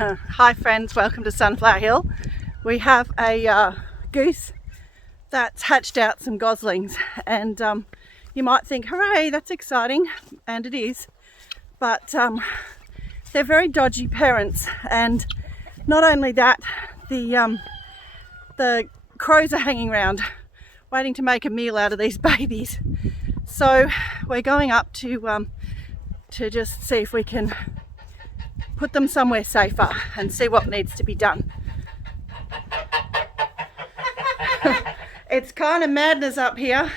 Hi friends, welcome to Sunflower Hill. We have a goose that's hatched out some goslings, and you might think, hooray, that's exciting, and it is, but they're very dodgy parents. And not only that, the crows are hanging around waiting to make a meal out of these babies. So we're going up to just see if we can put them somewhere safer and see what needs to be done. It's kind of madness up here.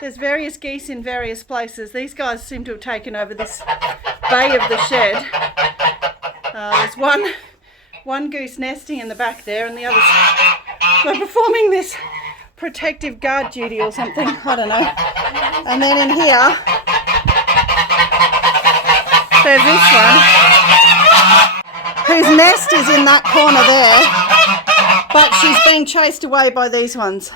There's various geese in various places. These guys seem to have taken over this bay of the shed. There's one goose nesting in the back there, and the others are performing this protective guard duty or something, I don't know. And then in here there's this one whose nest is in that corner there, but she's being chased away by these ones,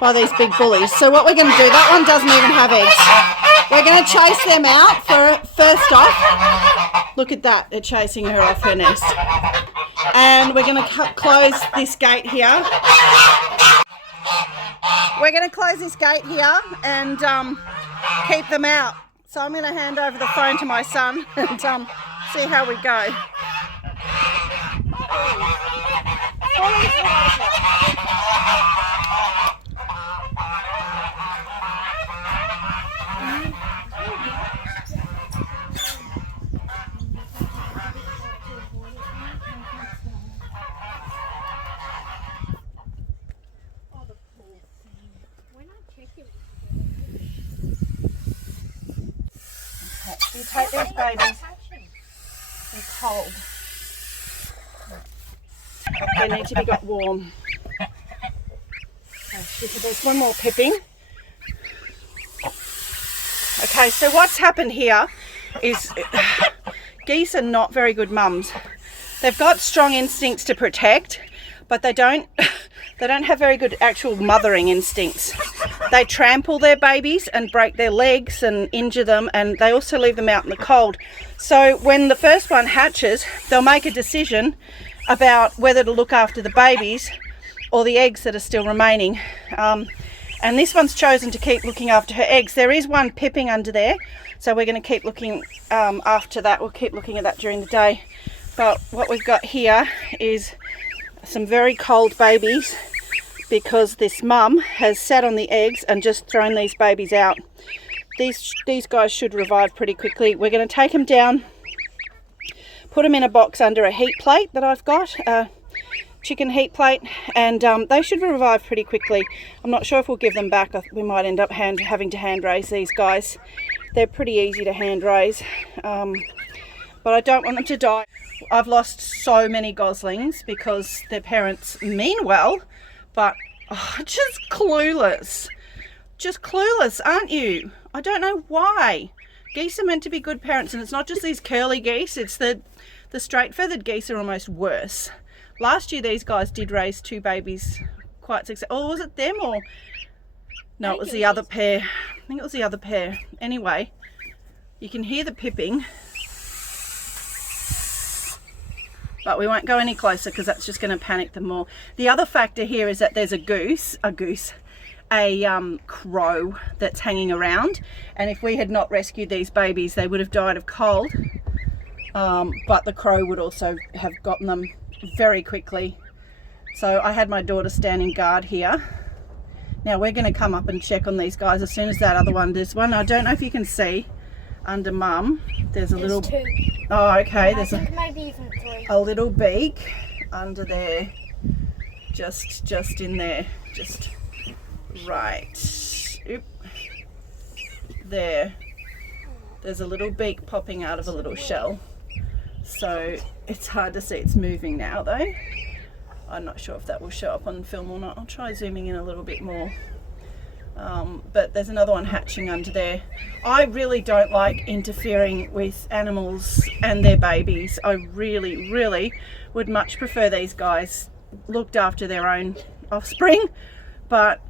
by these big bullies. So what we're going to do, that one doesn't even have eggs. We're going to chase them out first off. Look at that, they're chasing her off her nest. And we're going to close this gate here. We're going to close this gate here and keep them out. So I'm going to hand over the phone to my son and see how we go. You take these babies, they're cold. They need to be got warm. There's one more pipping. Okay, so what's happened here is geese are not very good mums. They've got strong instincts to protect, but they don't have very good actual mothering instincts. They trample their babies and break their legs and injure them, and they also leave them out in the cold. So when the first one hatches, they'll make a decision about whether to look after the babies or the eggs that are still remaining. And this one's chosen to keep looking after her eggs. There is one pipping under there, so we're going to keep looking after that. We'll keep looking at that during the day. But what we've got here is some very cold babies, because this mum has sat on the eggs and just thrown these babies out. These guys should revive pretty quickly. We're going to take them down, put them in a box under a heat plate that I've got, a chicken heat plate, and they should revive pretty quickly. I'm not sure if we'll give them back. We might end up having to hand raise these guys. They're pretty easy to hand raise, but I don't want them to die. I've lost so many goslings because their parents mean well, but just clueless. Just clueless, aren't you? I don't know why. Geese are meant to be good parents, and it's not just these curly geese, it's the straight feathered geese are almost worse. Last year these guys did raise 2 babies quite successfully. Oh, was it them or? No, it was the other pair. I think it was the other pair. Anyway, you can hear the pipping, but we won't go any closer because that's just going to panic them more. The other factor here is that there's a crow that's hanging around, and if we had not rescued these babies they would have died of cold, but the crow would also have gotten them very quickly. So I had my daughter standing guard here. Now we're going to come up and check on these guys as soon as that other one. There's one, I don't know if you can see under mum, there's little 2. Oh, okay, there's maybe even 3. A little beak under there, just in there, just right. Oop. There's a little beak popping out of a little shell, so it's hard to see. It's moving now though. I'm not sure if that will show up on film or not. I'll try zooming in a little bit more. But there's another one hatching under there. I really don't like interfering with animals and their babies. I really would much prefer these guys looked after their own offspring, but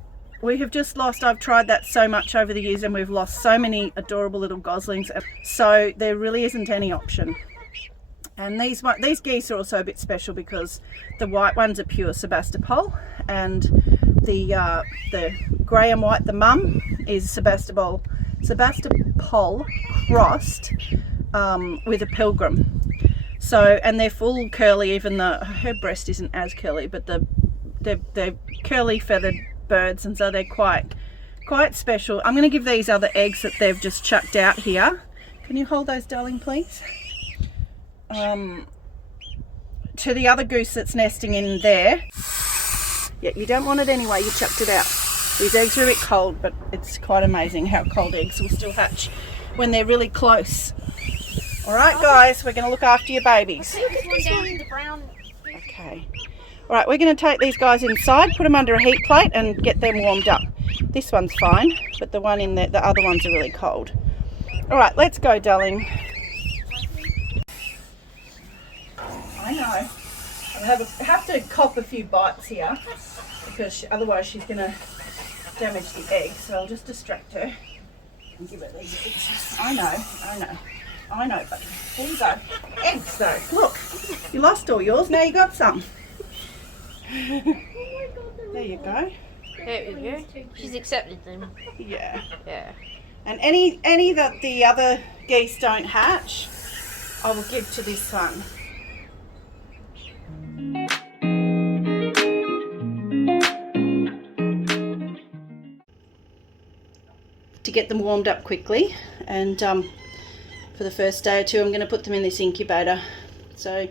we have just lost, I've tried that so much over the years, and we've lost so many adorable little goslings, so there really isn't any option. And these geese are also a bit special because the white ones are pure Sebastopol, and the grey and white, the mum, is Sebastopol crossed with a pilgrim. So, and they're full curly, even though her breast isn't as curly, but they're curly feathered birds, and so they're quite special. I'm going to give these other eggs that they've just chucked out here. Can you hold those, darling, please? To the other goose that's nesting in there. Yeah, you don't want it anyway, you chucked it out. These eggs are a bit cold, but it's quite amazing how cold eggs will still hatch when they're really close. Alright guys, we're going to look after your babies. Okay. Alright, we're going to take these guys inside, put them under a heat plate and get them warmed up. This one's fine, but the one in there, the other ones are really cold. Alright, let's go, darling. I know. I have to cop a few bites here because otherwise she's going to damage the egg. So I'll just distract her and give her these eggs. I know, but here you go. Eggs though. Look, you lost all yours. Now you got some. There you go. There we go. She's accepted them. Yeah. Yeah. And any that the other geese don't hatch, I will give to this one. To get them warmed up quickly, and for the first day or two I'm going to put them in this incubator. So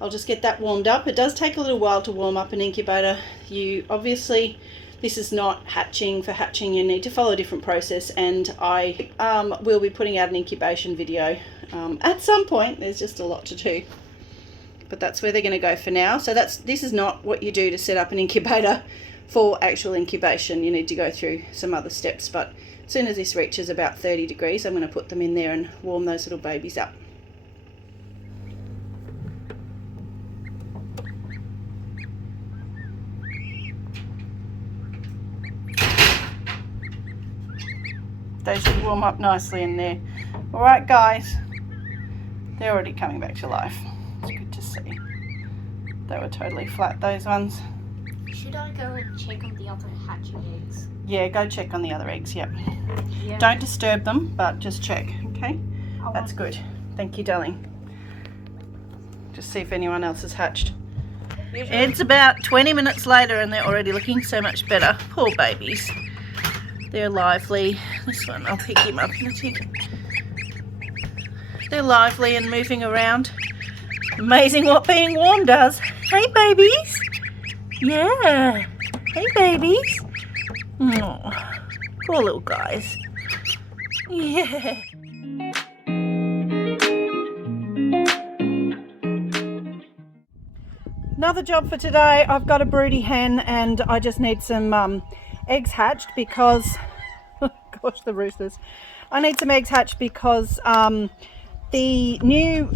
I'll just get that warmed up. It does take a little while to warm up an incubator. You obviously, this is not hatching. For hatching you need to follow a different process, and I will be putting out an incubation video at some point. There's just a lot to do, but that's where they're going to go for now. So this is not what you do to set up an incubator for actual incubation. You need to go through some other steps, but as soon as this reaches about 30 degrees, I'm going to put them in there and warm those little babies up. They should warm up nicely in there. Alright guys, they're already coming back to life. It's good to see. They were totally flat, those ones. Should I go and check on the other hatching eggs? Yeah, go check on the other eggs, yep. Yeah. Don't disturb them, but just check, okay? That's good. Thank you, darling. Just see if anyone else has hatched. It's about 20 minutes later and they're already looking so much better. Poor babies. They're lively. This one, I'll pick him up in a tick. They're lively and moving around. Amazing what being warm does. Hey, babies. Yeah. Hey, babies. Oh, poor little guys. Yeah. Another job for today. I've got a broody hen and I just need some eggs hatched because gosh, the roosters. I need some eggs hatched because the new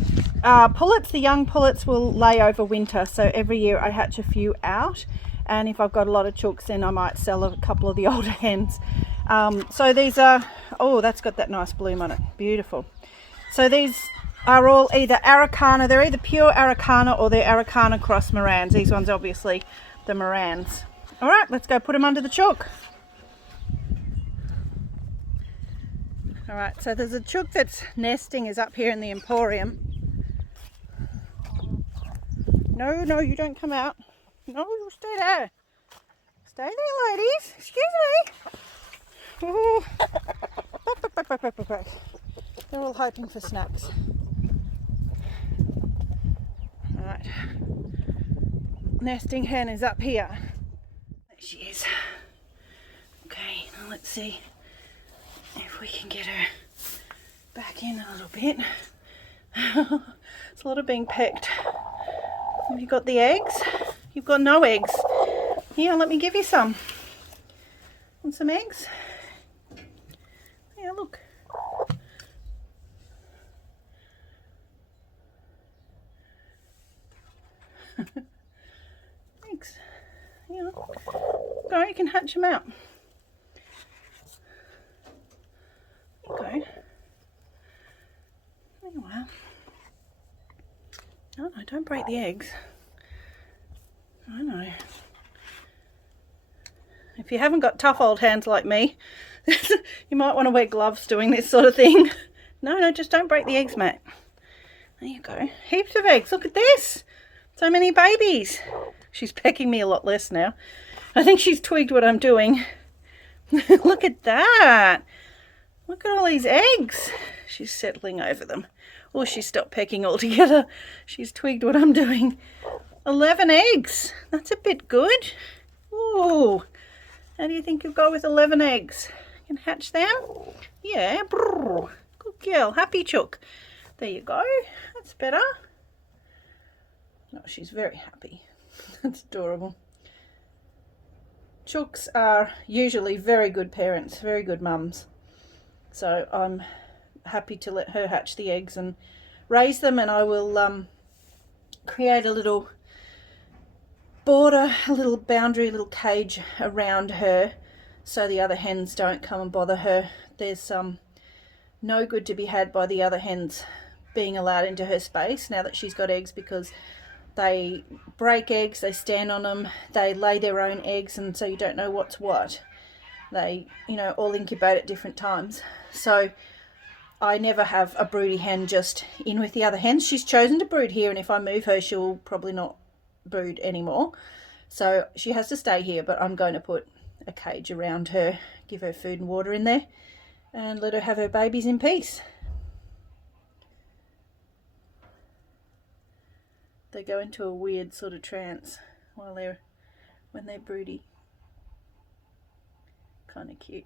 pullets, the young pullets, will lay over winter. So every year I hatch a few out, and if I've got a lot of chooks, then I might sell a couple of the older hens. So these are, oh, that's got that nice bloom on it. Beautiful. So these are all either Araucana. They're either pure Araucana or they're Araucana cross Morans. These ones obviously the Morans. All right, let's go put them under the chook. All right, so there's a chook that's nesting is up here in the emporium. No, no, you don't come out. No, you stay there. Stay there, ladies. Excuse me. Ooh. Back. They're all hoping for snaps. All right. Nesting hen is up here. There she is. Okay, now let's see if we can get her back in a little bit. It's a lot of being pecked. Have you got the eggs? You've got no eggs. Here, let me give you some. Want some eggs? Yeah, look. Eggs. Yeah. Go, you can hatch them out. There you go. There you are. Don't break the eggs. I know. If you haven't got tough old hands like me, you might want to wear gloves doing this sort of thing. No, just don't break the eggs, Matt. There you go. Heaps of eggs. Look at this. So many babies. She's pecking me a lot less now. I think she's twigged what I'm doing. Look at that. Look at all these eggs. She's settling over them. Oh, she stopped pecking altogether. She's twigged what I'm doing. 11 eggs. That's a bit good. Ooh. How do you think you'll go with 11 eggs? You can hatch them? Yeah. Brrr. Good girl. Happy chook. There you go. That's better. No, she's very happy. That's adorable. Chooks are usually very good parents, very good mums. So I'm happy to let her hatch the eggs and raise them, and I will create a little border, a little boundary, a little cage around her so the other hens don't come and bother her. There's no good to be had by the other hens being allowed into her space now that she's got eggs, because they break eggs, they stand on them, they lay their own eggs, and so you don't know what's what. They, all incubate at different times. So I never have a broody hen just in with the other hens. She's chosen to brood here, and if I move her, she'll probably not brood anymore. So she has to stay here, but I'm going to put a cage around her, give her food and water in there, and let her have her babies in peace. They go into a weird sort of trance when they're broody. Kind of cute.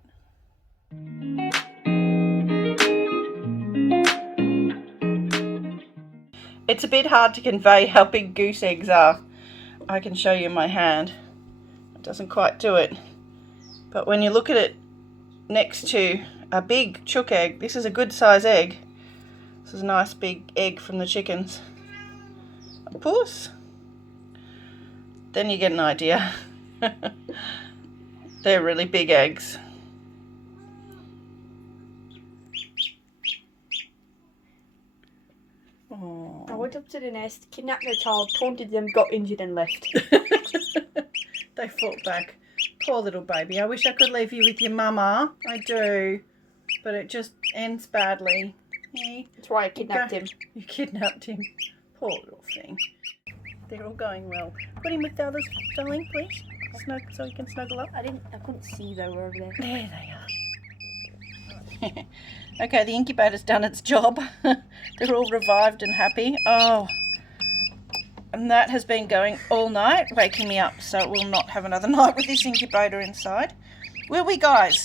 It's a bit hard to convey how big goose eggs are. I can show you my hand. It doesn't quite do it. But when you look at it next to a big chook egg, this is a good size egg. This is a nice big egg from the chickens. A puss. Then you get an idea. They're really big eggs. Oh. I went up to the nest, kidnapped the child, taunted them, got injured and left. They fought back. Poor little baby. I wish I could leave you with your mama. I do. But it just ends badly. Yeah. That's why I kidnapped him. You kidnapped him. Poor little thing. They're all going well. Put him with the others, darling, please. So you can snuggle up. I couldn't see they were over there. There they are. Okay, the incubator's done its job. They're all revived and happy. Oh, and that has been going all night, waking me up, so we'll not have another night with this incubator inside. Will we, guys?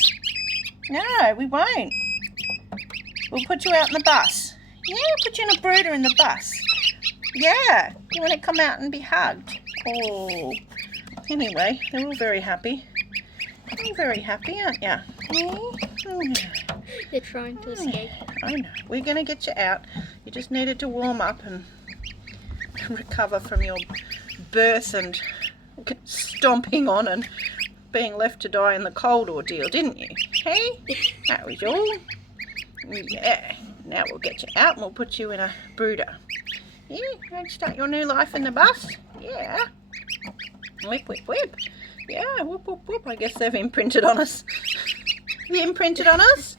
No, we won't. We'll put you out in the bus. Yeah, put you in a brooder in the bus. Yeah, you want to come out and be hugged? Oh, anyway, they're all very happy. You're very happy, aren't you? Oh, yeah. They're trying to escape. I know. We're going to get you out. You just needed to warm up and recover from your birth and stomping on and being left to die in the cold ordeal, didn't you? Hey? That was all. Yeah. Now we'll get you out and we'll put you in a brooder. Yeah, and start your new life in the bus. Yeah. Whip, whip, whip. Yeah, whoop, whoop, whoop. I guess they've imprinted on us. Have you imprinted on us?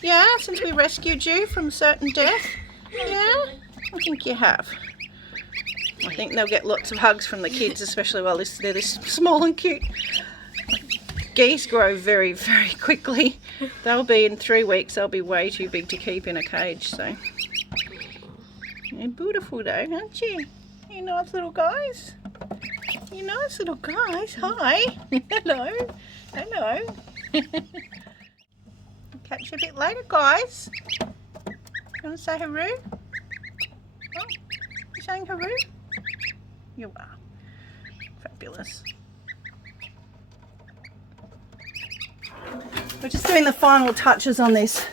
Yeah, since we rescued you from certain death? Yeah, I think you have. I think they'll get lots of hugs from the kids, especially while they're this small and cute. Geese grow very, very quickly. They'll be in 3 weeks. They'll be way too big to keep in a cage. So, you're beautiful though, aren't you? You nice little guys. You nice little guys. Hi. Hello. Hello. Catch you a bit later, guys. You want to say hooroo? Oh, you saying hooroo? You are. Fabulous. We're just doing the final touches on this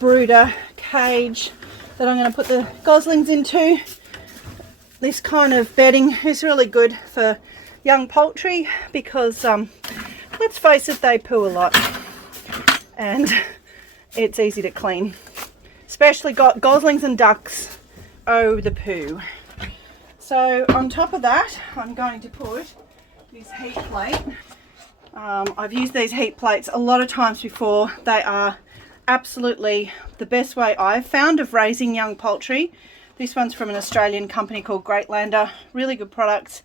brooder cage that I'm going to put the goslings into. This kind of bedding is really good for young poultry because, let's face it, they poo a lot and it's easy to clean. Especially goslings and ducks oh the poo. So on top of that, I'm going to put this heat plate. I've used these heat plates a lot of times before. They are absolutely the best way I've found of raising young poultry. This one's from an Australian company called Greatlander. Really good products.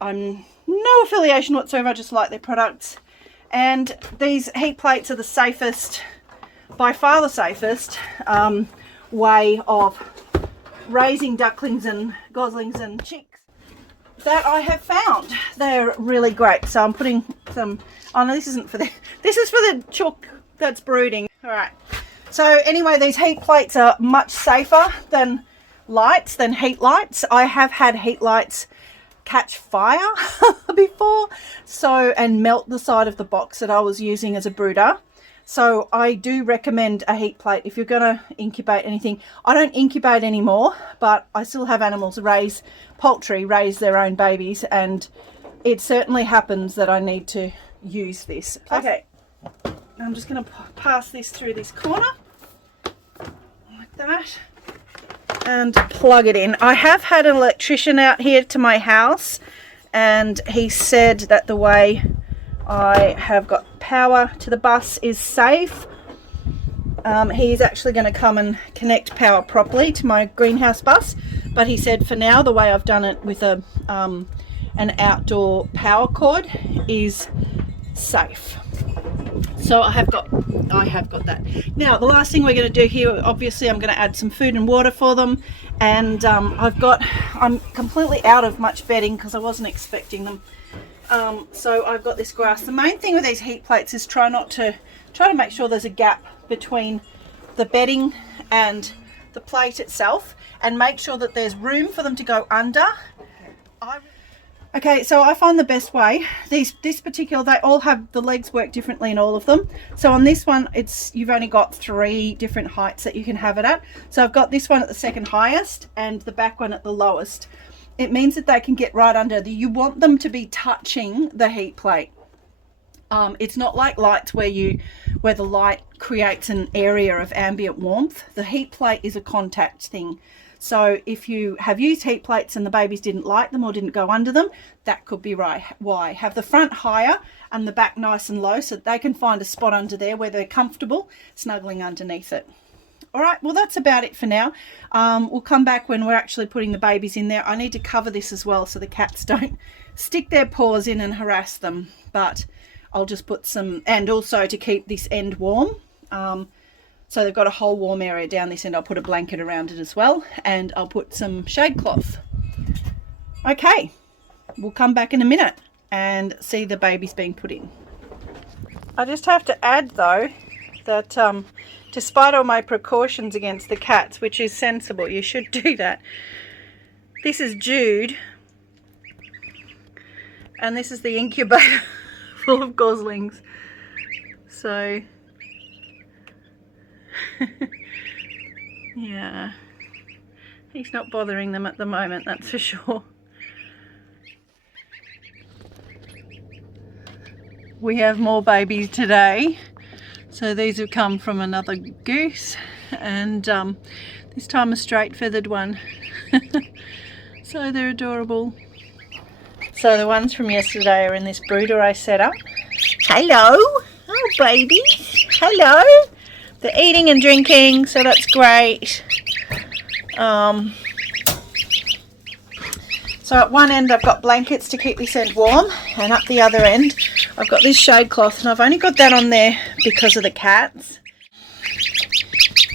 I'm no affiliation whatsoever, I just like their products. And these heat plates are the safest, by far the safest way of raising ducklings and goslings and chicks that I have found. They're really great. So I'm putting some, oh no, this isn't for the, this is for the chook that's brooding. All right. So anyway, these heat plates are much safer than lights, than heat lights. I have had heat lights catch fire before, so, and melt the side of the box that I was using as a brooder. So I do recommend a heat plate if you're going to incubate anything. I don't incubate anymore, but I still have animals raise poultry, raise their own babies, and it certainly happens that I need to use this. Okay, I'm just going to pass this through this corner like that and plug it in. I have had an electrician out here to my house, and he said that the way I have got power to the bus is safe. He's actually going to come and connect power properly to my greenhouse bus, but he said for now the way I've done it with a an outdoor power cord is safe. So I have got that. Now the last thing we're going to do here, obviously I'm going to add some food and water for them, and I'm completely out of much bedding because I wasn't expecting them. So I've got this grass. The main thing with these heat plates is try to make sure there's a gap between the bedding and the plate itself, and make sure that there's room for them to go under. Okay, so I find the best way, this particular, they all have, the legs work differently in all of them. So on this one, you've only got 3 different heights that you can have it at. So I've got this one at the second highest and the back one at the lowest. It means that they can get right under. You want them to be touching the heat plate. It's not like lights where the light creates an area of ambient warmth. The heat plate is a contact thing. So if you have used heat plates and the babies didn't like them or didn't go under them, that could be why. Have the front higher and the back nice and low so that they can find a spot under there where they're comfortable snuggling underneath it. All right, well, that's about it for now. We'll come back when we're actually putting the babies in there. I need to cover this as well so the cats don't stick their paws in and harass them. But I'll just put some, and also to keep this end warm. So they've got a whole warm area down this end. I'll put a blanket around it as well, and I'll put some shade cloth. Okay, we'll come back in a minute and see the babies being put in. I just have to add though that despite all my precautions against the cats, which is sensible, you should do that. This is Jude, and this is the incubator full of goslings. So yeah, he's not bothering them at the moment, that's for sure. We have more babies today. So these have come from another goose, and this time a straight feathered one. So they're adorable. So the ones from yesterday are in this brooder I set up. Hello! Oh babies! Hello! They're eating and drinking, so that's great. So at one end I've got blankets to keep this end warm, and up the other end I've got this shade cloth, and I've only got that on there because of the cats.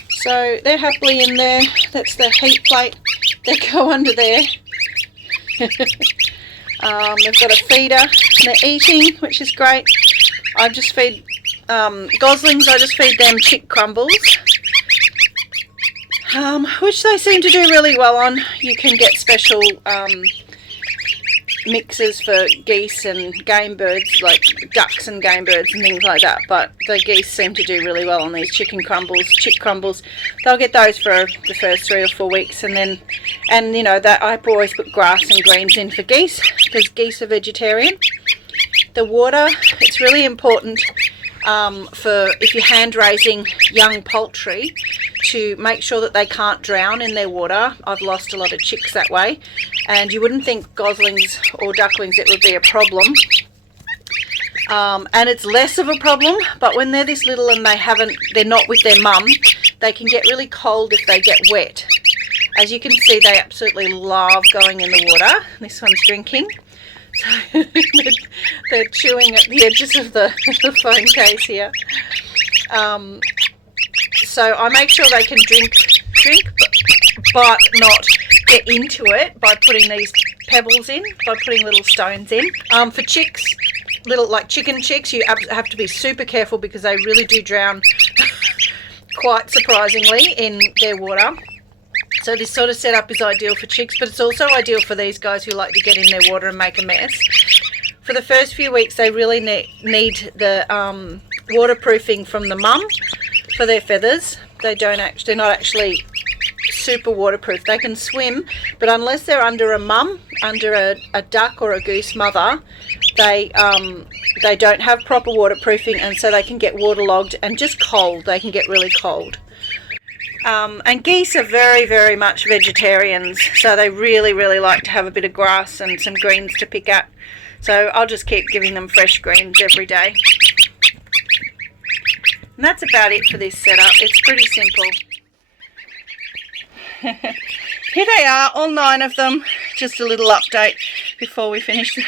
So they're happily in there. That's the heat plate. They go under there. They've got a feeder and they're eating, which is great. I just feed goslings, I just feed them chick crumbles, which they seem to do really well on. You can get special mixes for geese and game birds, like ducks and game birds and things like that, but the geese seem to do really well on these chick crumbles. They'll get those for the first 3 or 4 weeks, and then, and you know, that I always put grass and greens in for geese because geese are vegetarian. The water, it's really important for if you're hand raising young poultry to make sure that they can't drown in their water. I've lost a lot of chicks that way, and you wouldn't think goslings or ducklings it would be a problem. And it's less of a problem, but when they're this little and they're not with their mum, they can get really cold if they get wet. As you can see, they absolutely love going in the water. This one's drinking. So they're chewing at the edges of the phone case here. So I make sure they can drink, but not get into it by putting these pebbles in, by putting little stones in. For chicks, little like chicken chicks, you have to be super careful because they really do drown quite surprisingly in their water. So this sort of setup is ideal for chicks, but it's also ideal for these guys who like to get in their water and make a mess. For the first few weeks, they really need the waterproofing from the mum for their feathers. They're not actually super waterproof. They can swim, but unless they're under a mum, under a duck or a goose mother, they don't have proper waterproofing, and so they can get waterlogged and just cold. They can get really cold. And geese are very, very much vegetarians, so they really, really like to have a bit of grass and some greens to pick at. So I'll just keep giving them fresh greens every day. And that's about it for this setup. It's pretty simple. Here they are, all 9 of them. Just a little update before we finish the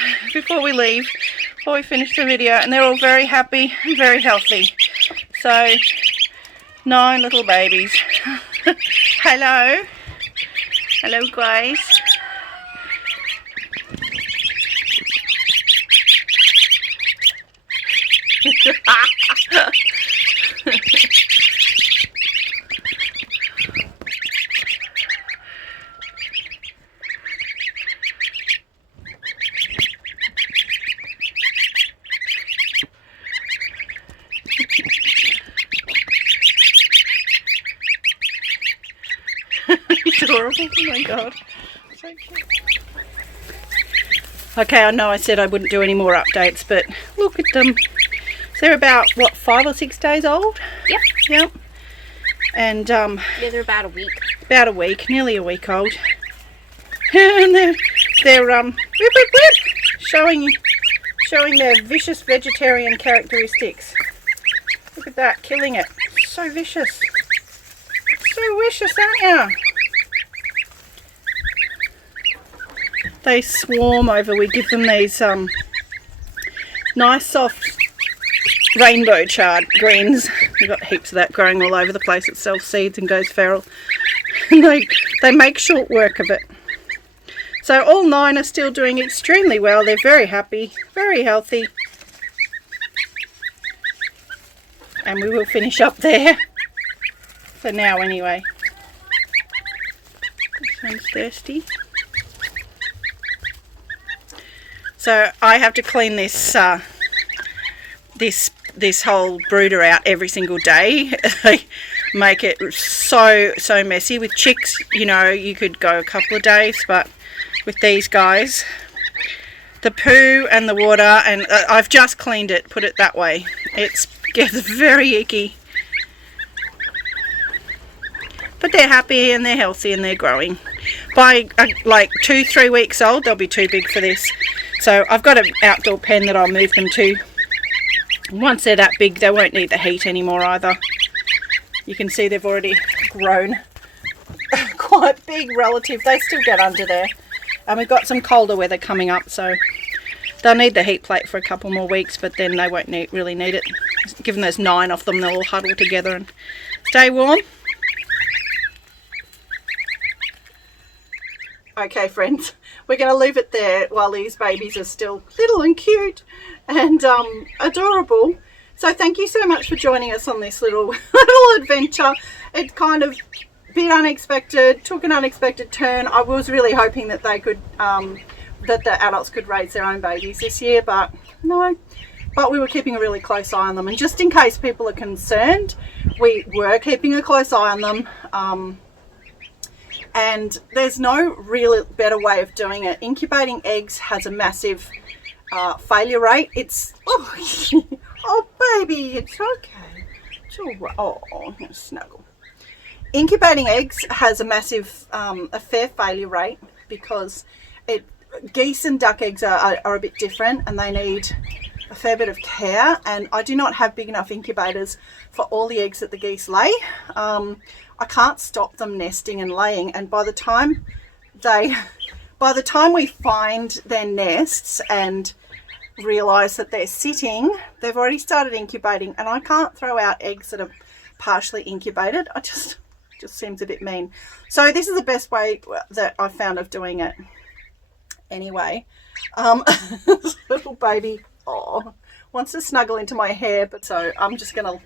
video, and they're all very happy and very healthy. So 9 little babies. Hello guys. Adorable. Oh my god, so cute. Okay, I know I said I wouldn't do any more updates, but look at them. So they're about what, 5 or 6 days old? Yep. And yeah, they're about a week. About a week, nearly a week old. And they're whip, whip, whip, showing their vicious vegetarian characteristics. Look at that, killing it. So vicious. So vicious, aren't you? They swarm over. We give them these nice soft rainbow chard greens. We've got heaps of that growing all over the place. It self-seeds and goes feral. And they make short work of it. So all 9 are still doing extremely well. They're very happy, very healthy. And we will finish up there. For now anyway. This one's thirsty. So I have to clean this this whole brooder out every single day. They make it so messy. With chicks, you know, you could go a couple of days, but with these guys, the poo and the water, and I've just cleaned it, put it that way. It gets very icky. But they're happy and they're healthy and they're growing. By like 2-3 weeks old, they'll be too big for this. So I've got an outdoor pen that I'll move them to. Once they're that big, they won't need the heat anymore either. You can see they've already grown quite big relative. They still get under there. And we've got some colder weather coming up, so they'll need the heat plate for a couple more weeks, but then they won't really need it. Given there's 9 of them, they'll all huddle together and stay warm. Okay friends, we're going to leave it there while these babies are still little and cute and adorable. So thank you so much for joining us on this little adventure. It kind of bit unexpected, took an unexpected turn. I was really hoping that they could, that the adults could raise their own babies this year, but no. But we were keeping a really close eye on them, and just in case people are concerned, we were keeping a close eye on them. And there's no real better way of doing it. Incubating eggs has a massive failure rate. It's oh baby, it's okay. It's all right. Oh, snuggle. Incubating eggs has a massive, a fair failure rate because geese and duck eggs are a bit different and they need a fair bit of care, and I do not have big enough incubators for all the eggs that the geese lay. I can't stop them nesting and laying, and by the time we find their nests and realise that they're sitting, they've already started incubating, and I can't throw out eggs that are partially incubated. I just seems a bit mean. So this is the best way that I've found of doing it. Anyway, little baby wants to snuggle into my hair, but so I'm just gonna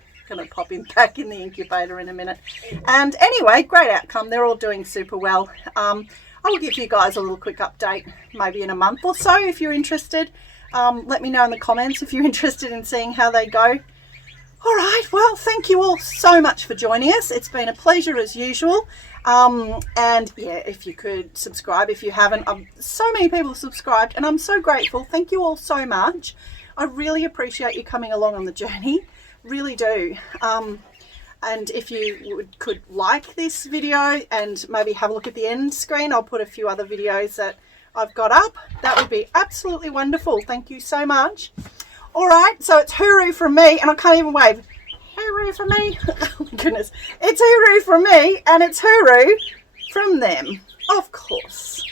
pop him back in the incubator in a minute. And anyway, great outcome. They're all doing super well. I will give you guys a little quick update maybe in a month or so if you're interested. Let me know in the comments if you're interested in seeing how they go. All right, well, thank you all so much for joining us. It's been a pleasure as usual. And yeah, if you could subscribe if you haven't. So many people have subscribed and I'm so grateful. Thank you all so much. I really appreciate you coming along on the journey. Really do. And if you could like this video and maybe have a look at the end screen, I'll put a few other videos that I've got up. That would be absolutely wonderful. Thank you so much. All right, so it's hooroo from me, and I can't even wave. Hooroo from me. Oh my goodness. It's hooroo from me, and it's hooroo from them. Of course.